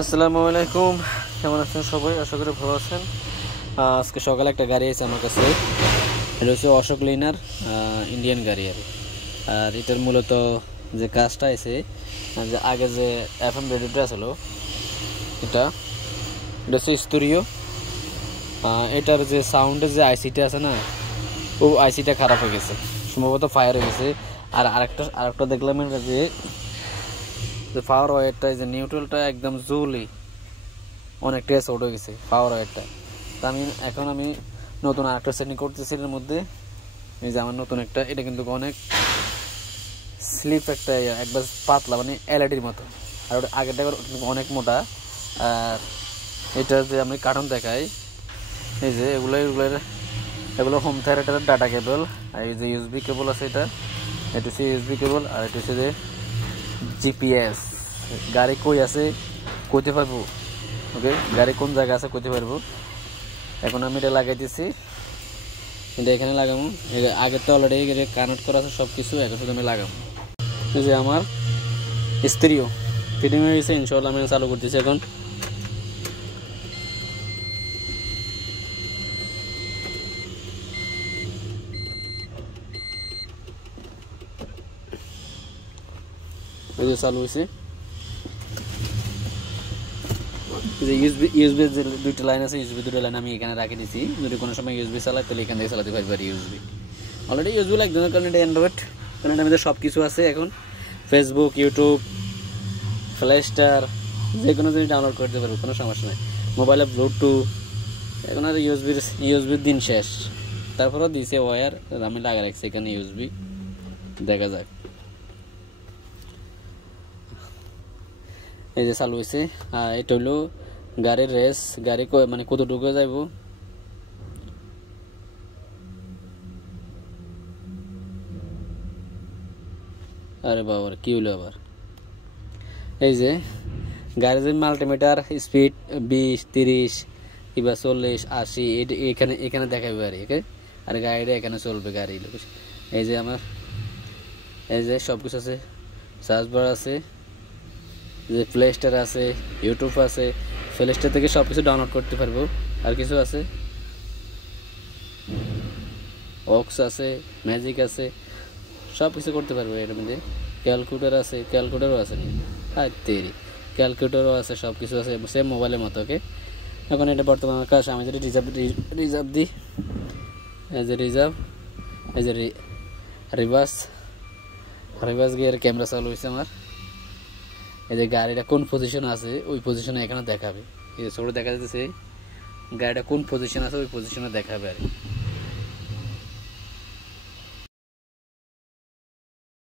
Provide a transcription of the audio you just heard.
আসসালামু আলাইকুম, কেমন আছেন সবাই? আশা করি ভালো আছেন। আজকে সকালে একটা গাড়ি আছে আমার কাছে, এটা হচ্ছে অশোক লিনার ইন্ডিয়ান গাড়ি। আর এটার মূলত যে কাজটা আছে, যে আগে যে FM রেডিওটা আসলো, এটা এটা হচ্ছে স্তূরীয়। এটার যে সাউন্ডের যে আইসিটা আছে না, ও আইসিটা খারাপ হয়ে গেছে, সম্ভবত ফায়ার হয়ে গেছে। আর আরেকটা দেখলাম এটা যে পাওয়ার ওয়ারটা, যে নিউট্রালটা একদম জোলি অনেকটাই শর্ট হয়ে গেছে পাওয়ার ওয়ারটা। তো আমি নতুন আরেকটা সেটিং করতেছি এর মধ্যে। এই যে আমার নতুন একটা, এটা কিন্তু অনেক স্লিপ একটা, একবার পাতলা, মানে এলইডির মতো। আর ওটা আগেরটা অনেক মোটা। আর এটা যে আমি কার্টুন দেখাই, এই যে এগুলো হোম থিয়েটারের ডাটা কেবল। আর এই যে ইউএসবি কেবল আছে, এটা হচ্ছে ইউএসবি কেবল। আর এটা হচ্ছে যে জিপিএস, গাড়ি কই আছে কইতে পারবো। ওকে, গাড়ি কোন জায়গা আছে কইতে পারবো। এখন আমি এটা লাগাই দিছি, এটা এখানে লাগাবো। আগের তো অলরেডি কানেক্ট করা আছে সব কিছু, এখন শুধু আমি লাগাবো। এই যে আমার স্টিরিও ফিটিং হয়ে গেছে, ইনশাআল্লাহ আমি চালু করতেছি এখন। এই যে চালু হয়েছে। যে ইউএসবি যে দুইটা লাইন আছে, দুটো লাইন আমি এখানে রাখি দিছি। যদি কোনো সময় ইউএসবি চালাই তাহলে এখান থেকে চালাতে পারবো। আর ইউএসবি অলরেডি ইউএসবি লাগবে না, কারণ এটা অ্যান্ড্রয়েড, কারণ এটার মধ্যে সব কিছু আছে। এখন ফেসবুক, ইউটিউব, প্লে স্টোর, যে কোনো জিনিস ডাউনলোড করতে পারবো, কোনো সমস্যা নেই। মোবাইলে ব্লুটুথ, এখন আর ইউএসবির দিন শেষ। তারপরেও দিয়েছে ওয়্যার, আমি লাগা রাখছি এখানে ইউএসবি। দেখা যাক। এই যে চালু হয়েছে। এটা হলো গাড়ির রেস, গাড়ি মানে কতটুকু যাইব। আরে বাবার কি হলো আবার। এই যে গাড়ির যে মাল্টিমিটার স্পিড 20, 30 কিংবা 40, 80 এখানে দেখাবে আর কি। আর গাড়িটা এখানে চলবে গাড়ি। এই যে আমার এই যে সব কিছু আছে, সার্চ বার আছে, যে প্লে স্টোর আছে, ইউটিউব আছে। প্লে স্টোর থেকে সব কিছু ডাউনলোড করতে পারবো। আর কিছু আছে, অক্স আছে, ম্যাজিক আছে, সব কিছু করতে পারবো এর মধ্যে। ক্যালকুলেটর আছে, ক্যালকুলেটরও আছে, আর তেরি ক্যালকুলেটরও আছে, সব কিছু আছে সেম মোবাইলের মতো। ওকে, এখন এটা বর্তমান কাজ। আমি যদি রিজার্ভ দিই, এই যে রিজার্ভ, এই যে রিভার্স গিয়ার ক্যামেরা চালু হয়েছে আমার। এই যে গাড়িটা কোন পজিশনে আছে ওই পজিশনে এখানে দেখাবে। এই যে ছোটো দেখা যাচ্ছে গাড়িটা কোন পজিশনে আছে ওই পজিশনে দেখাবে আর কি।